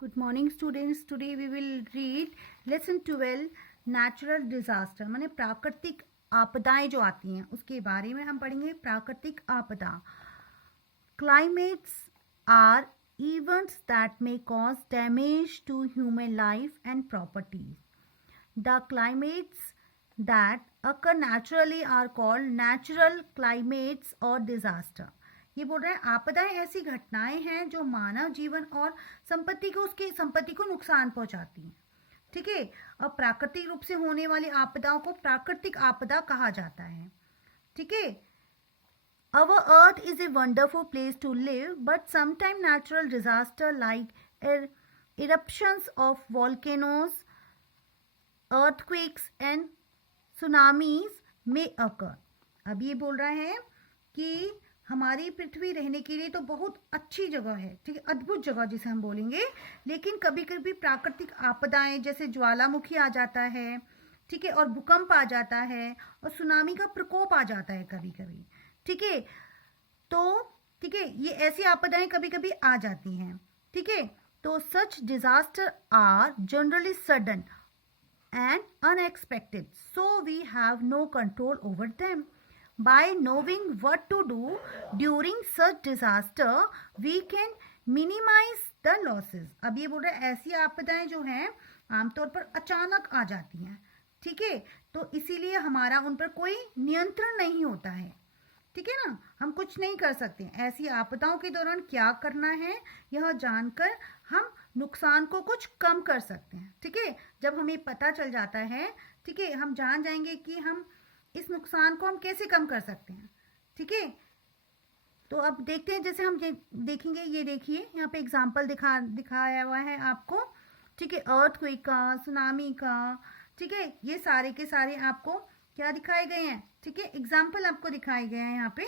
Good morning students. Today we will read lesson 12 natural disaster माने प्राकृतिक आपदाएं जो आती हैं उसके बारे में हम पढ़ेंगे. प्राकृतिक आपदा. Climates are events that may cause damage to human life and property. The climates that occur naturally are called natural climates or disaster. ये बोल रहे हैं आपदाएं ऐसी घटनाएं हैं जो मानव जीवन और उसकी संपत्ति को नुकसान पहुंचाती हैं. ठीक है. अब प्राकृतिक रूप से होने वाली आपदाओं को प्राकृतिक आपदा कहा जाता है. ठीक है. Our earth is a wonderful place to live, but sometimes natural disaster like eruptions of volcanoes, earthquakes and tsunamis may occur. अब ये बोल रहा है कि हमारी पृथ्वी रहने के लिए तो बहुत अच्छी जगह है. ठीक है. अद्भुत जगह जिसे हम बोलेंगे. लेकिन कभी कभी प्राकृतिक आपदाएं जैसे ज्वालामुखी आ जाता है. ठीक है. और भूकंप आ जाता है और सुनामी का प्रकोप आ जाता है कभी कभी. ठीक है. तो ठीक है, ये ऐसी आपदाएं कभी कभी आ जाती हैं. ठीक है. तो such disaster are generally sudden and unexpected, so we have no control over them. By knowing what to do during such disaster, we can minimize the losses. अब ये बोल रहे हैं ऐसी आपदाएं जो हैं आमतौर पर अचानक आ जाती हैं. ठीक है. तो इसीलिए हमारा उन पर कोई नियंत्रण नहीं होता है. ठीक है ना. हम कुछ नहीं कर सकते. ऐसी आपदाओं के दौरान क्या करना है यह जानकर हम नुकसान को कुछ कम कर सकते हैं. ठीक है. जब हमें पता चल जाता है, ठीक है, हम जान जाएंगे कि हम इस नुकसान को हम कैसे कम कर सकते हैं. ठीक है. तो अब देखते हैं. जैसे हम देखेंगे, ये देखिए यहाँ पे एग्जाम्पल दिखाया हुआ है आपको. ठीक है. अर्थक्वेक का, सुनामी का. ठीक है. ये सारे के सारे आपको क्या दिखाए गए हैं. ठीक है. एग्जाम्पल आपको दिखाए गए हैं यहाँ पे.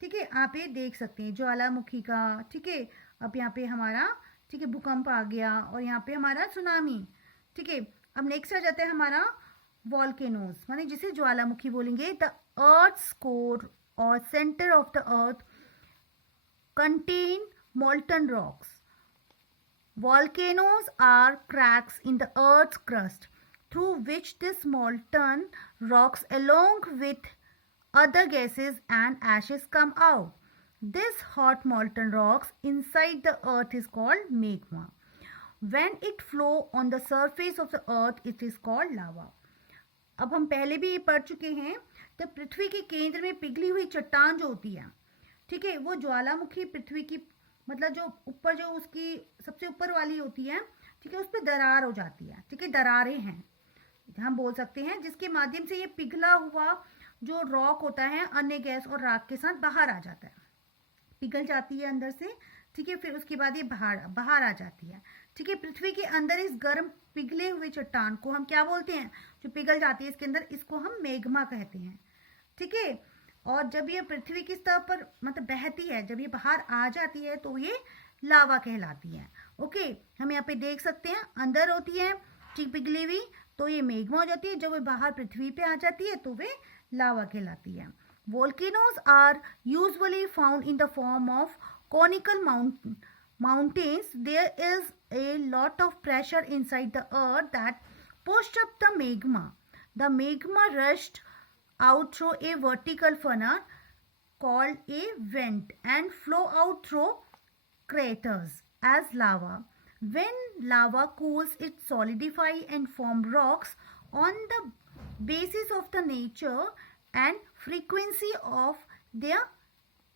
ठीक है. आप ये देख सकते हैं ज्वालामुखी का. ठीक है. अब यहाँ पे हमारा ठीक है भूकंप आ गया और यहाँ पे हमारा सुनामी. ठीक है. अब नेक्स्ट आ जाता है हमारा वॉल्केनोज माने जिसे ज्वालामुखी बोलेंगे. द अर्थ कोर और centre of the earth contain molten rocks. Volcanoes are cracks in the earth's crust through which this molten rocks along with other gases and ashes come out. This hot molten rocks inside the earth is called magma. When it flow on the surface of the earth, it is called lava. अब हम पहले भी ये पढ़ चुके हैं. तो पृथ्वी के केंद्र में पिघली हुई चट्टान जो होती है, ठीक है, वो ज्वालामुखी पृथ्वी की मतलब जो ऊपर जो उसकी सबसे ऊपर वाली होती है, ठीक है, उस पर दरार हो जाती है. ठीक है. दरारें हैं हम बोल सकते हैं जिसके माध्यम से ये पिघला हुआ जो रॉक होता है अन्य गैस और राख के साथ बाहर आ जाता है. पिघल जाती है अंदर से. ठीक है. फिर उसके बाद ये बाहर आ जाती है. ठीक है. पृथ्वी के अंदर इस गर्म पिघले हुए चट्टान को हम क्या बोलते हैं, जो पिघल जाती है इसके अंदर, इसको हम मेग्मा कहते हैं. ठीक है. और जब ये पृथ्वी की सतह पर मतलब बहती है, जब ये बाहर आ जाती है तो ये लावा कहलाती है. ओके. हम यहाँ पे देख सकते हैं अंदर होती है ठीक पिघली हुई, तो ये मेग्मा हो जाती है. जब वो बाहर पृथ्वी पे आ जाती है तो वे लावा कहलाती है. Volcanoes are usually found in the form of conical mountains. There is a lot of pressure inside the earth that pushed up the magma. The magma rushed out through a vertical funnel called a vent and flow out through craters as lava. When lava cools, it solidifies and forms rocks on the basis of the nature and frequency of their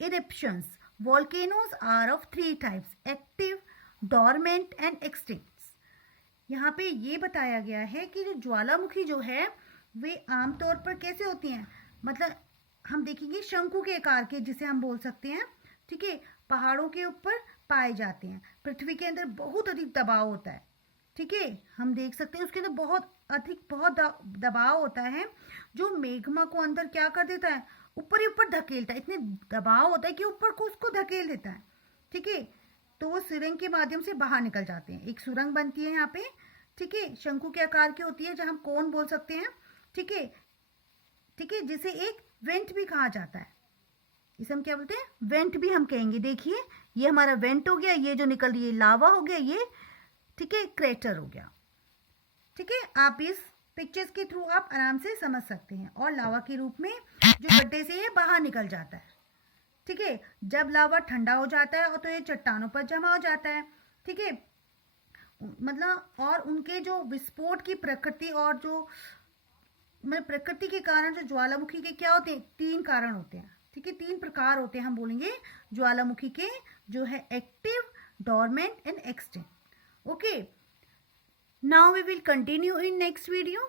eruptions. Volcanoes are of three types: active, dormant and extinct. यहाँ पे ये बताया गया है कि जो ज्वालामुखी जो है वे आमतौर पर कैसे होती हैं, मतलब हम देखेंगे शंकु के आकार के, जिसे हम बोल सकते हैं. ठीक है. पहाड़ों के ऊपर पाए जाते हैं. पृथ्वी के अंदर बहुत अधिक दबाव होता है. ठीक है. हम देख सकते हैं उसके अंदर बहुत दबाव होता है जो मेग्मा को अंदर क्या कर देता है, ऊपर ही ऊपर धकेलता है. इतने दबाव होता है कि ऊपर को उसको धकेल देता है. ठीक है. तो वो सुरंग के माध्यम से बाहर निकल जाते हैं. एक सुरंग बनती है यहाँ पे. ठीक है. शंकु के आकार की होती है, जहाँ हम कोन बोल सकते हैं. ठीक है. ठीक है. जिसे एक वेंट भी कहा जाता है. इसे हम क्या बोलते हैं, वेंट भी हम कहेंगे. देखिए ये हमारा वेंट हो गया, ये जो निकल रही है लावा हो गया, ये ठीक है, क्रेटर हो गया। ठीक है, आप इस पिक्चर्स के थ्रू आप आराम से समझ सकते हैं। और लावा के रूप में जो गड्ढे से ये बाहर निकल जाता है। ठीक है, जब लावा ठंडा हो जाता है और तो ये चट्टानों पर जमा हो जाता है। ठीक है, मतलब और उनके जो विस्फोट की प्रकृति और जो मतलब प्रकृति के कारण जो ज्वालामुखी के क्या होते हैं, 3 कारण होते हैं। ठीक है, 3 प्रकार होते हैं हम बोलेंगे ज्वालामुखी के, जो है active, dormant and extinct. Okay, now we will continue in next video.